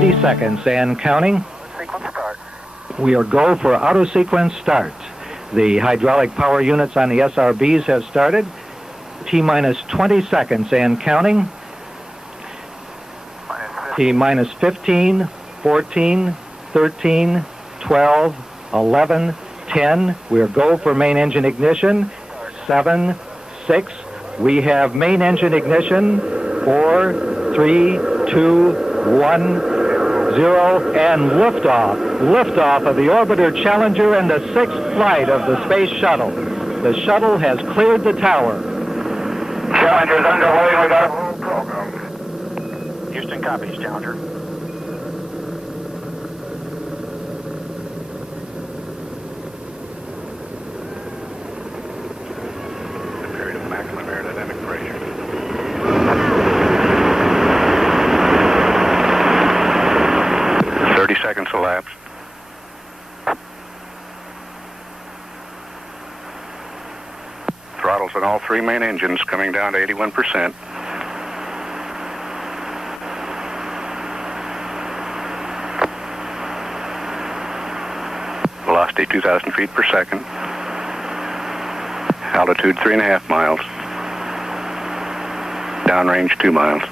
30 seconds and counting. Sequence start. We are go for auto sequence start. The hydraulic power units on the SRBs have started. T-minus 20 seconds and counting. T-minus 15, 14, 13, 12, 11, 10. We are go for main engine ignition. 7, 6. We have main engine ignition. 4, 3, 2, 1, 0, and liftoff. Liftoff of the Orbiter Challenger and the 6th flight of the Space Shuttle. The shuttle has cleared the tower. Challenger's underway. We got a whole program. Houston copies, Challenger. The period of maximum aerodynamic pressure. Seconds elapsed. Throttles on all three main engines coming down to 81%. Velocity 2,000 feet per second. Altitude 3.5 miles. Downrange 2 miles.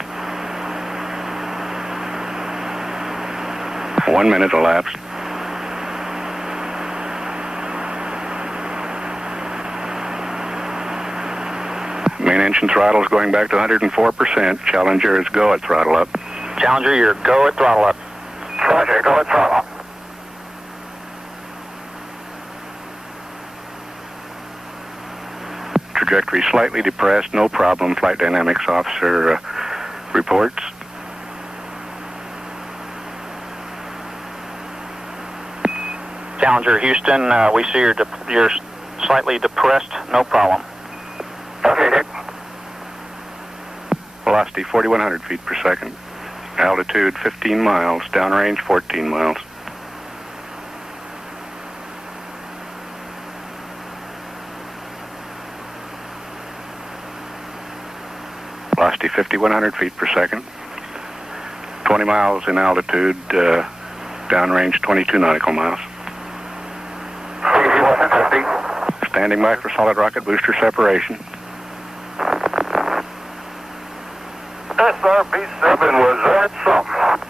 1 minute elapsed. Main engine throttle is going back to 104%. Challenger is go at throttle up. Challenger, you're go at throttle up. Roger, go at throttle up. Trajectory slightly depressed, no problem. Flight dynamics officer reports. Challenger, Houston, we see you're slightly depressed, no problem. Okay, Dick. Velocity 4,100 feet per second. Altitude 15 miles, downrange 14 miles. Velocity 5,100 feet per second. 20 miles in altitude, downrange 22 nautical miles. Standing by for solid rocket booster separation. SRB-7 was that something.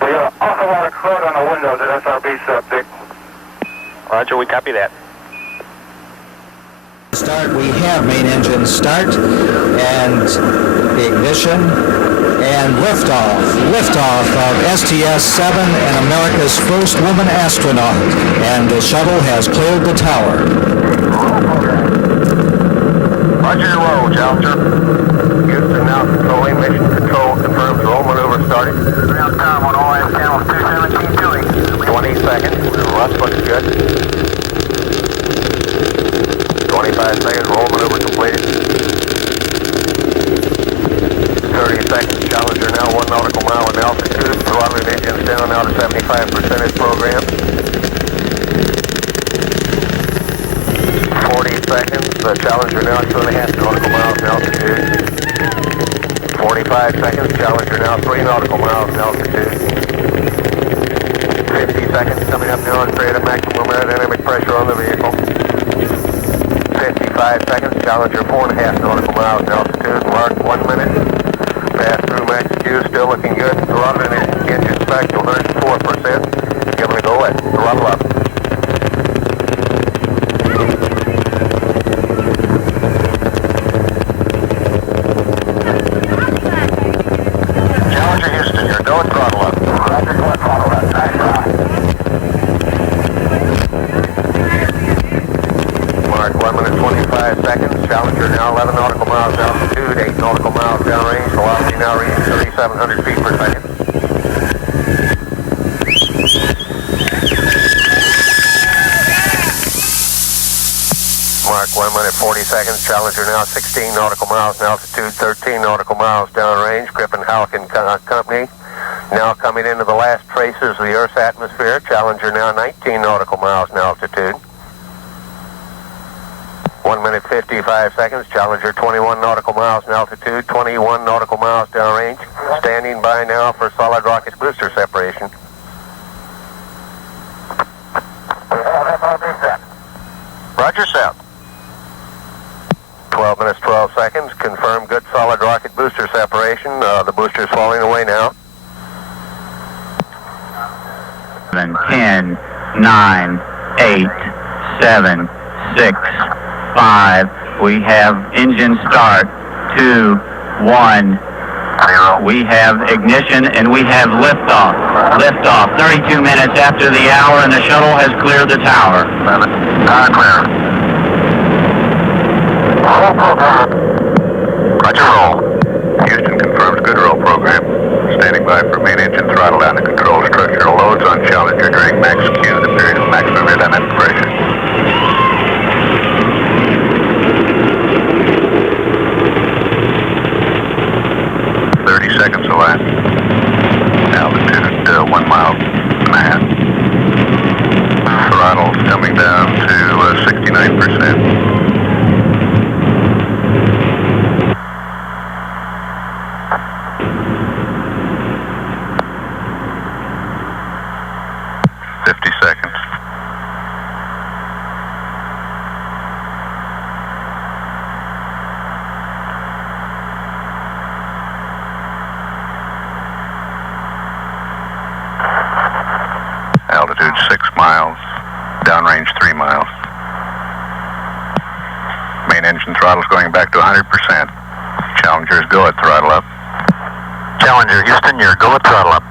We got an awful lot of crud on the windows at SRB-7, Dick. Roger, we copy that. Start, we have main engine start and ignition and liftoff. Liftoff of STS-7 and America's first woman astronaut. And the shuttle has cleared the tower. Roger your roll, Challenger. Houston now controlling. Mission control confirms roll maneuver started. Ground time on all end channels 217 doing. 20 seconds. Rust looks good. 25 seconds, roll maneuver completed. 30 seconds, Challenger now 1 nautical mile in altitude. Throttling engines down now to 75% as programmed. 40 seconds, the Challenger now 2.5 nautical miles in altitude. 45 seconds, Challenger now 3 nautical miles in altitude. 50 seconds, coming up now to create a maximum aerodynamic pressure on the vehicle. 55 seconds, Challenger 4.5 nautical miles in altitude, mark 1 minute. Pass through max Q, still looking good. Throttling engines back to 104%. Giving a go at throttle up. Challenger Houston, you're going throttle up. Roger, go at throttle up. Nice rock. Mark 1 minute 25 seconds. Challenger now 11 nautical miles altitude, 8 nautical miles downrange. Velocity now reaching 3,700 feet per second. Mark 1 minute 40 seconds. Challenger now 16 nautical miles in altitude, 13 nautical miles downrange. Griffin Halkin Company now coming into the last traces of the Earth's atmosphere. Challenger now 19 nautical miles in altitude. 1 minute 55 seconds. Challenger 21 nautical miles in altitude, 21 nautical miles downrange. Standing by now for solid rocket booster separation. Roger, set. 12 minutes 12 seconds. Confirm good solid rocket booster separation. The booster's falling away now. 10, 9, 8, 7, 6, 5. We have engine start. 2, 1. 0. We have ignition and we have liftoff. Liftoff. 32 minutes after the hour, and the shuttle has cleared the tower. Clear. Roger, roll. Houston confirms good roll program. Standing by for main engine throttle down to control structural loads on Challenger during max Q, the period of maximum redundant pressure. Seconds elapsed. Altitude 1 mile and a half. Throttle's coming down to 69%. Altitude 6 miles, downrange 3 miles. Main engine throttle's going back to 100%. Challenger's go at throttle up. Challenger, Houston, you're go at throttle up.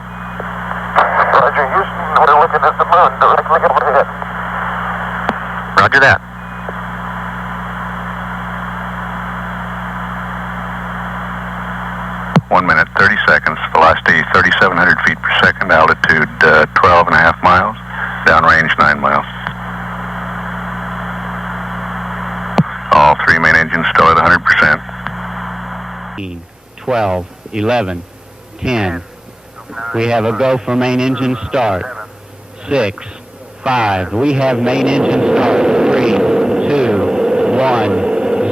Roger, Houston, we're looking at the moon directly overhead. Roger that. One minute, 30 seconds, velocity 3,700 feet per second, altitude 12 and a half miles, downrange 9 miles. All 3 main engines still at 100%. 12, 11, 10. We have a go for main engine start. 6, 5. We have main engine start. 3, 2, 1,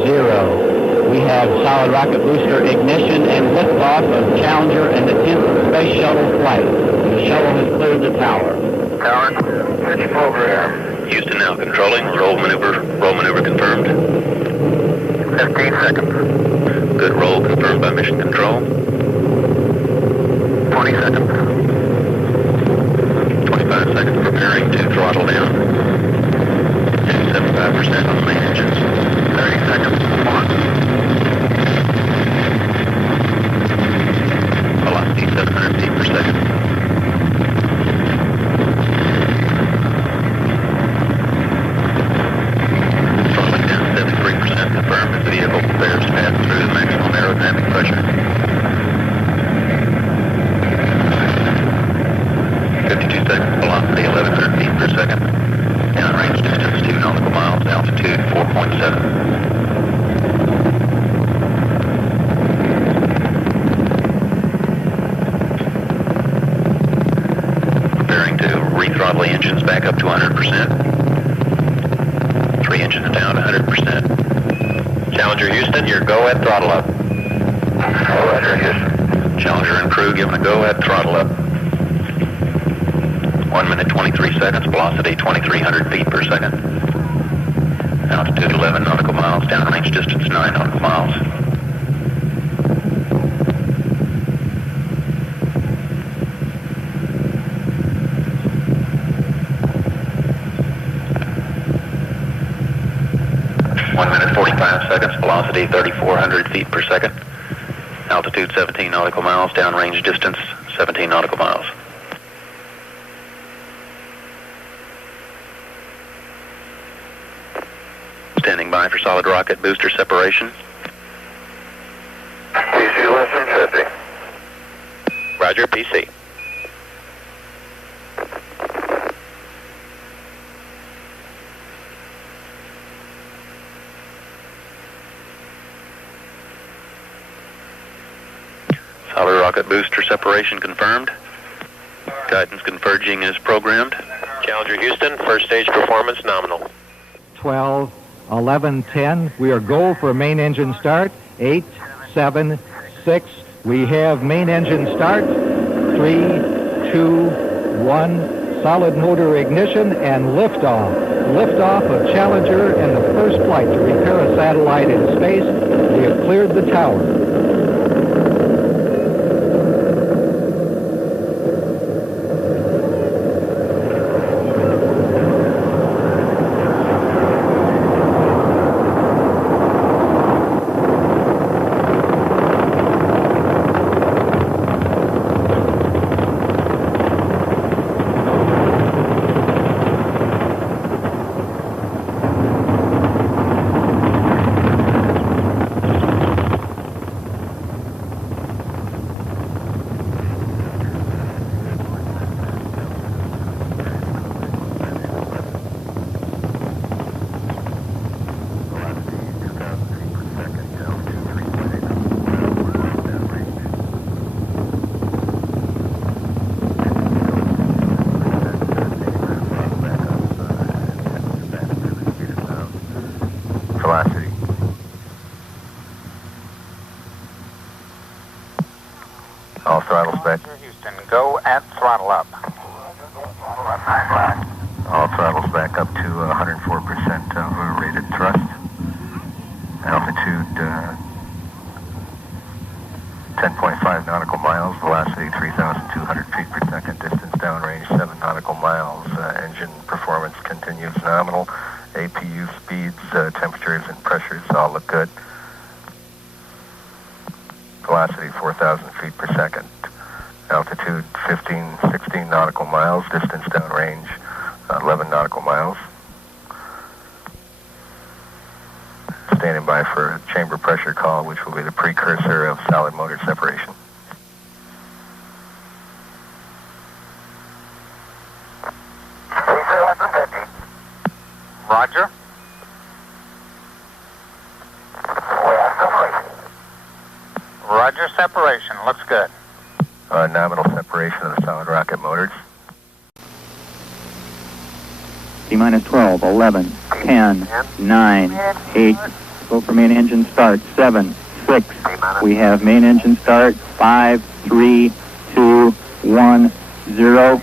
0. We have solid rocket booster ignition and liftoff of Challenger and the 10th Space Shuttle flight. The shuttle has cleared the tower. Tower, ready program. Houston now controlling. Roll maneuver confirmed. 15 seconds. Good roll confirmed by mission control. 20 seconds. 25 seconds preparing to throttle down. 75% on the main engines. 30 seconds. 1. Velocity 700 feet per second. Throttling down 73% confirmed as the vehicle prepares to pass through the maximum aerodynamic pressure. 52 seconds, velocity 1100 feet per second. Downrange distance 2 nautical miles, altitude 4.7. Throttle engines back up to 100%. 3 engines down to 100%. Challenger Houston, your go at throttle up. Roger, Houston. Challenger and crew given a go at throttle up. 1 minute 23 seconds, velocity 2,300 feet per second. Altitude 11 nautical miles, downrange distance 9 nautical miles. Seconds, velocity 3,400 feet per second, altitude 17 nautical miles, downrange distance 17 nautical miles. Standing by for solid rocket booster separation. PC less than 50. Roger, PC. Solid rocket booster separation confirmed. Guidance converging is programmed. Challenger Houston, first stage performance nominal. 12, 11:10. We are go for main engine start. 8, 7, 6. We have main engine start. 3, 2, 1. Solid motor ignition and liftoff. Liftoff of Challenger and the first flight to repair a satellite in space. We have cleared the tower. Velocity. All throttles back. Houston, go at throttle up. All throttles back up to 104% of rated thrust. Altitude 10.5 nautical miles. Velocity 3,200 feet per second. Distance downrange 7 nautical miles. Engine performance continues nominal. APU speeds, temperatures, and pressures all look good. Velocity 4,000 feet per second. Altitude 16 nautical miles. Distance downrange 11 nautical miles. Standing by for a chamber pressure call, which will be the precursor of solid motor separation. Roger. Roger, separation. Looks good. Nominal separation of the solid rocket motors. T-minus 12, 11, 10, 9, 8. Go for main engine start. 7, 6. We have main engine start. 5, 3, 2, 1, 0.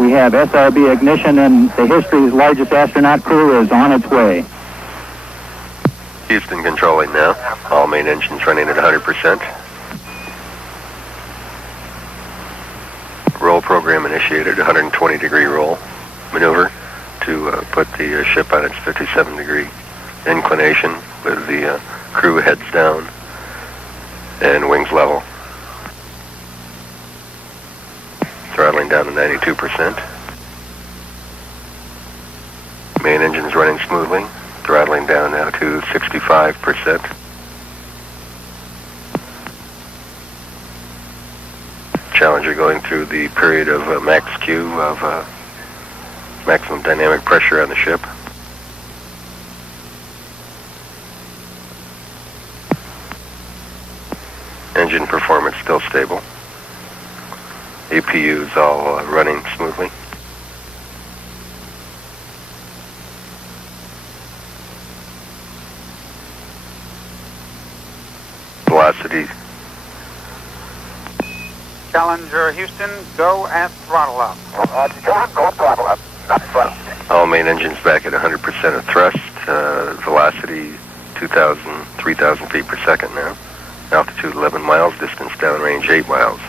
We have SRB ignition, and the history's largest astronaut crew is on its way. Houston controlling now. All main engines running at 100%. Roll program initiated, 120-degree roll maneuver to put the ship on its 57-degree inclination with the crew heads down and wings level. Throttling down to 92%. Main engines running smoothly. Throttling down now to 65%. Challenger going through the period of max Q of maximum dynamic pressure on the ship. Engine performance still stable. APUs all running smoothly. Velocity. Challenger, Houston, go at throttle up. Go throttle up. All main engines back at 100% of thrust. Velocity 2,000, 3,000 feet per second now. Altitude 11 miles, distance downrange 8 miles.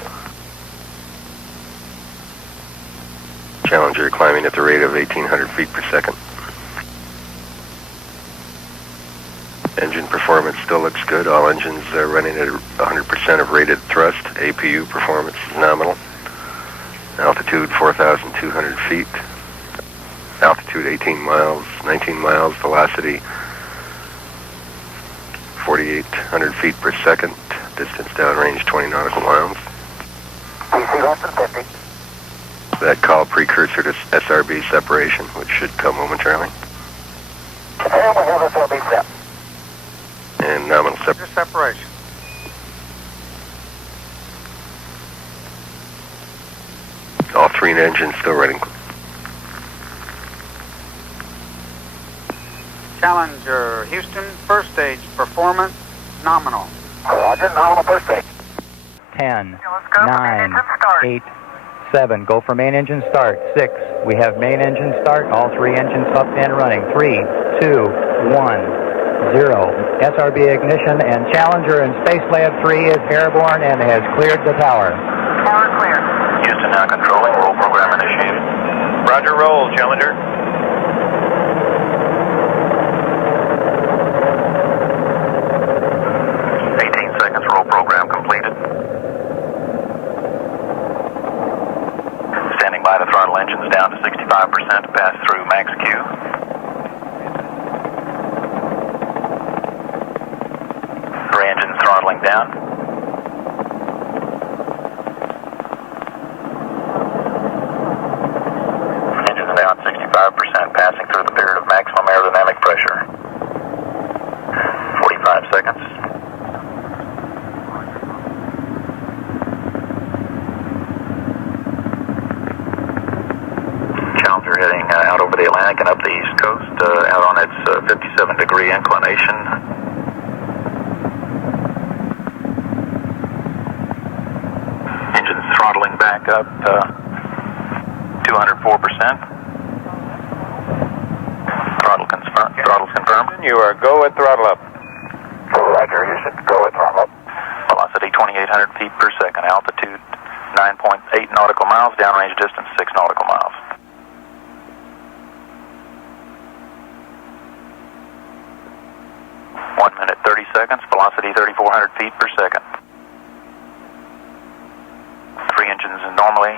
Challenger climbing at the rate of 1,800 feet per second. Engine performance still looks good. All engines are running at 100% of rated thrust. APU performance is nominal. Altitude 4,200 feet. Altitude 18 miles, 19 miles. Velocity 4,800 feet per second. Distance downrange 20 nautical miles. PC less than 50. That call precursor to SRB separation, which should come momentarily. And we have SRB set. And nominal Separation. All three engines still running. Challenger, Houston, first stage performance, nominal. Roger, nominal first stage. 10, Let's go for main 9, engine start. 8, 7. Go for main engine start. 6. We have main engine start. All 3 engines up and running. 3, 2, 1, 0. SRB ignition, and Challenger in Space Lab 3 is airborne and has cleared the tower. Tower clear. Houston now controlling, roll program initiated. Roger, roll, Challenger. Roll program completed. Standing by, the throttle engines down to 65% to pass through max Q. Three engines throttling down. Engines now at 65%, passing through the period of maximum aerodynamic pressure. 45 seconds. Heading out over the Atlantic and up the East Coast, out on its 57-degree inclination. Engines throttling back up 204%. Throttle's confirmed. You are go at throttle up. Roger, Houston, go at throttle up. Velocity 2,800 feet per second. Altitude 9.8 nautical miles. Downrange distance 6 nautical miles. 1 minute 30 seconds, velocity 3,400 feet per second. Three engines normally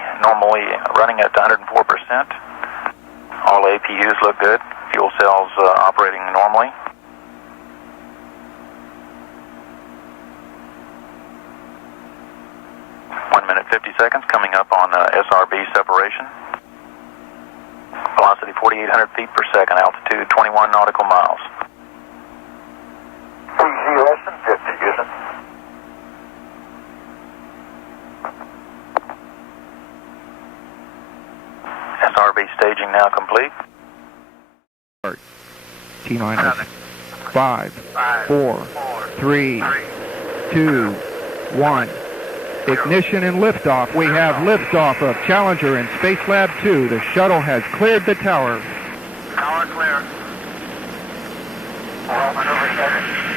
running at 104%. All APUs look good. Fuel cells operating normally. One minute 50 seconds, coming up on SRB separation. Velocity 4,800 feet per second, altitude 21 nautical miles. PG less than 50, Houston. SRB staging now complete. T-minus 5, 4, 3, 2, 1. Ignition and liftoff. We have liftoff of Challenger in Space Lab 2. The shuttle has cleared the tower. Tower clear.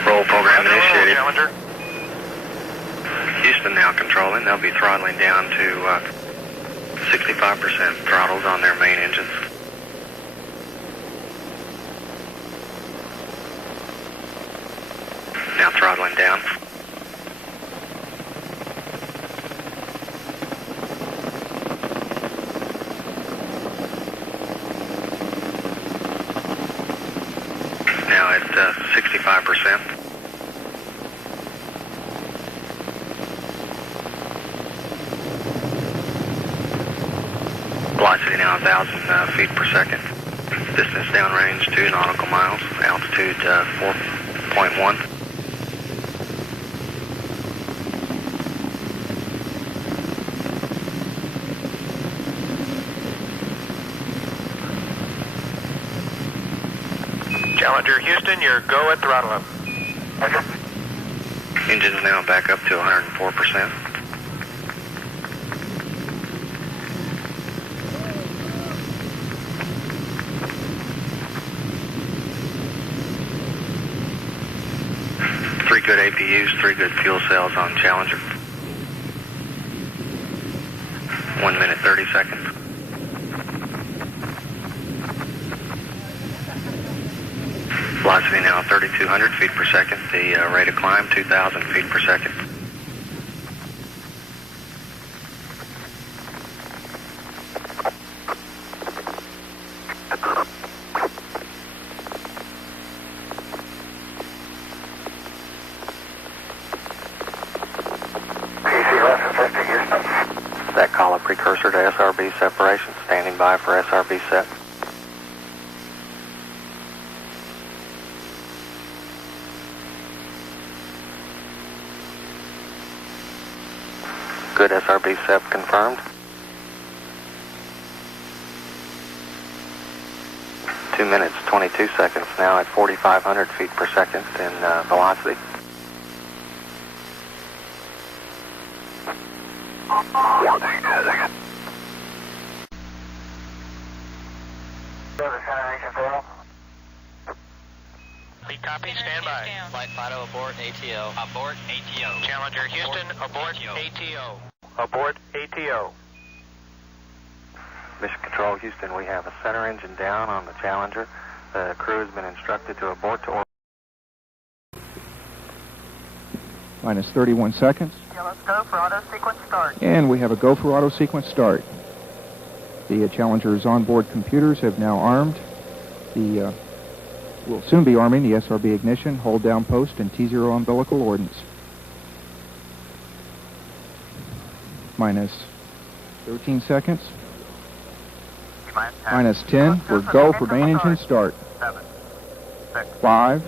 Roll program initiated. Challenger. Houston now controlling. They'll be throttling down to 65% throttles on their main engines. Now throttling down. Now at 65%. Velocity now 1,000 feet per second. Distance downrange 2 nautical miles. Altitude 4.1. Challenger, Houston, you're go at throttle up. Engines now back up to 104%. Three good APUs, 3 good fuel cells on Challenger. 1 minute 30 seconds. Velocity now 3,200 feet per second. The rate of climb 2,000 feet per second. That call a precursor to SRB separation. Standing by for SRB set. Good SRB SEP confirmed. 2 minutes, 22 seconds now at 4,500 feet per second in velocity. Lead copy, stand by. Flight Fido abort ATO. Abort ATO. Challenger Houston, abort ATO. Abort ATO. Mission Control Houston, we have a center engine down on the Challenger. The crew has been instructed to abort to orbit. Minus 31 seconds. Yeah, let's go for auto sequence start. And we have a go for auto sequence start. The Challenger's onboard computers have now armed. We'll soon be arming the SRB ignition, hold down post, and T0 umbilical ordnance. Minus 13 seconds. Minus 10. We're go for main engine start. 7, 6, 5,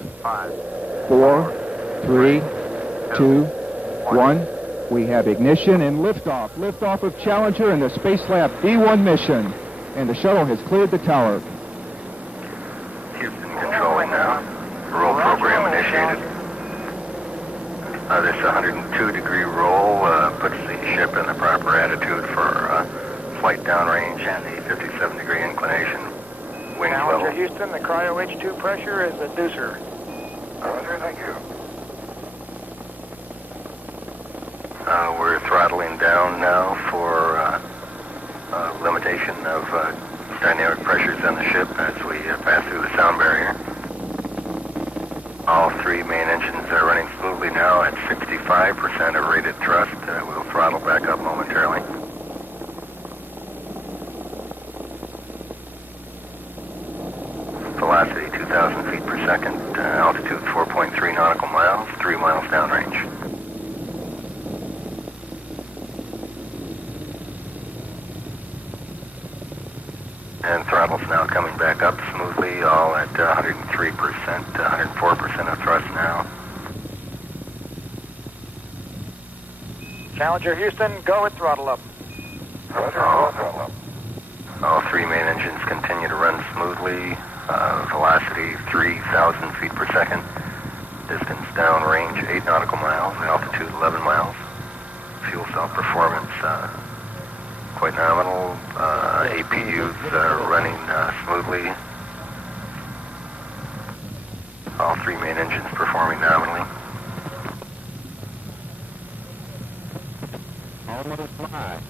4, 3, 2, 1. We have ignition and liftoff. Liftoff of Challenger and the Space Lab D1 mission. And the shuttle has cleared the tower. Houston controlling now. Roll program initiated. This 102-degree roll puts the ship in the proper attitude for flight downrange and the 57-degree inclination. Wings Challenger level. Houston, the cryo H2 pressure is a deucer. Roger, thank you. We're throttling down now for limitation of dynamic pressures on the ship as we pass through the sound barrier. All three main engines are running smoothly now at 65% of rated thrust. We'll throttle back up momentarily. Velocity 2,000 feet per second, altitude 4.3 nautical miles, 3 miles downrange. And throttle's now coming back up smoothly, all at 103%, 104% of thrust now. Challenger Houston, go with throttle up. All three main engines continue to run smoothly. Velocity 3,000 feet per second. Distance downrange 8 nautical miles, altitude 11 miles. Fuel cell performance quite nominal. APUs running smoothly. All three main engines performing nominally. Almost live.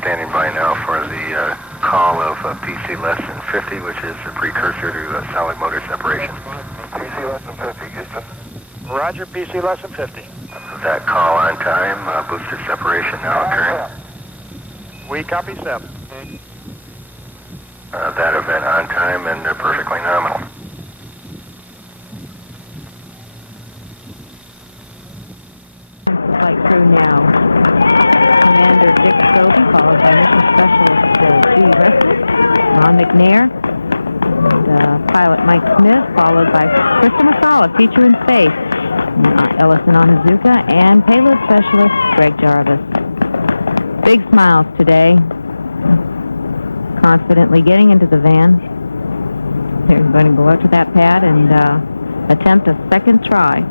Standing by now for the call of PC less than 50, which is a precursor to solid motor separation. PC less than 50, Houston. Roger, PC less than 50. That call on time, booster separation now occurring. We copy 7. That event on time and perfectly nominal. Flight crew now. Commander Dick Scobie, followed by Mission Specialist Judy Resnick, Ron McNair, and pilot Mike Smith, followed by Krista McCullough, Feature in Space, Ellison Onizuka, and payload specialist Greg Jarvis. Big smiles today. Confidently getting into the van. They're going to go up to that pad and attempt a second try.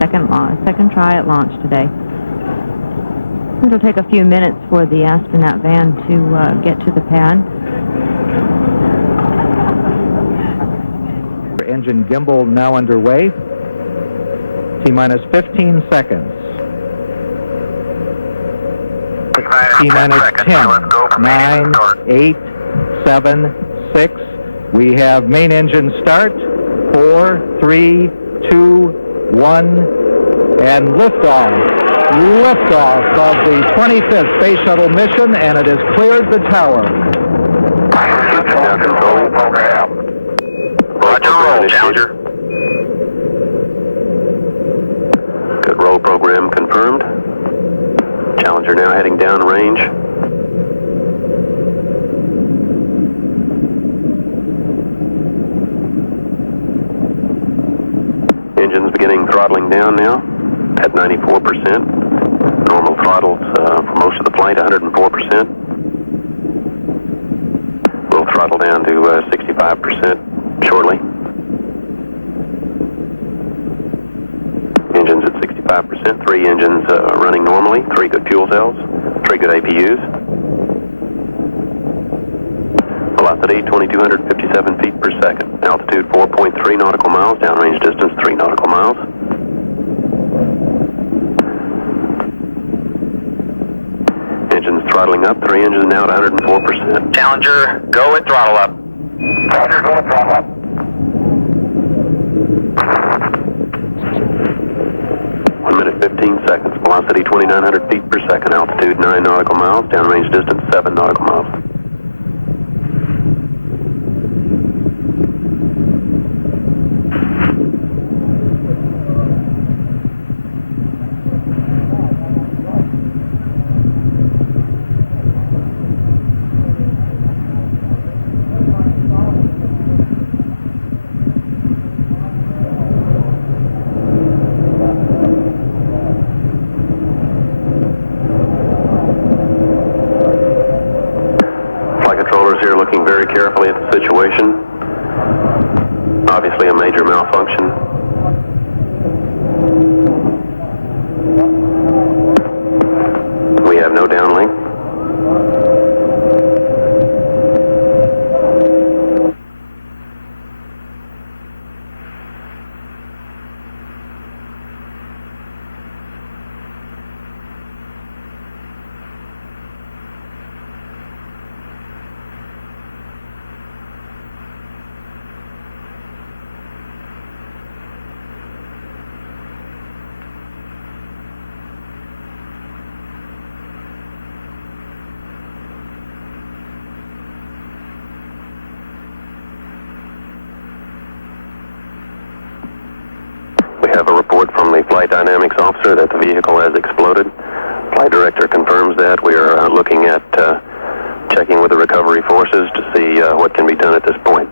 Second try at launch today. It'll take a few minutes for the astronaut van to get to the pad. Engine gimbal now underway. T-minus 15 seconds. T-minus 10, 9, 8, 7, 6. We have main engine start. 4, 3, 2, 1, and liftoff. Liftoff of the 25th Space Shuttle mission, and it has cleared the tower. Roger, roll, Challenger. Good roll program confirmed. Challenger now heading downrange. Engines beginning throttling down now at 94%. Normal throttles for most of the flight, 104%. We'll throttle down to 65% shortly. Engines at 65%, 3 engines running normally, 3 good fuel cells, 3 good APUs. Velocity 2,257 feet per second. Altitude 4.3 nautical miles. Downrange distance 3 nautical miles. Engines throttling up. 3 engines now at 104%. Challenger, go at throttle up. Roger, go at throttle up. 1 minute 15 seconds. Velocity 2,900 feet per second. Altitude 9 nautical miles. Downrange distance 7 nautical miles. Here looking very carefully at the situation. Obviously a major malfunction. We have no downlink. We have a report from the flight dynamics officer that the vehicle has exploded. Flight director confirms that. We are looking at checking with the recovery forces to see what can be done at this point.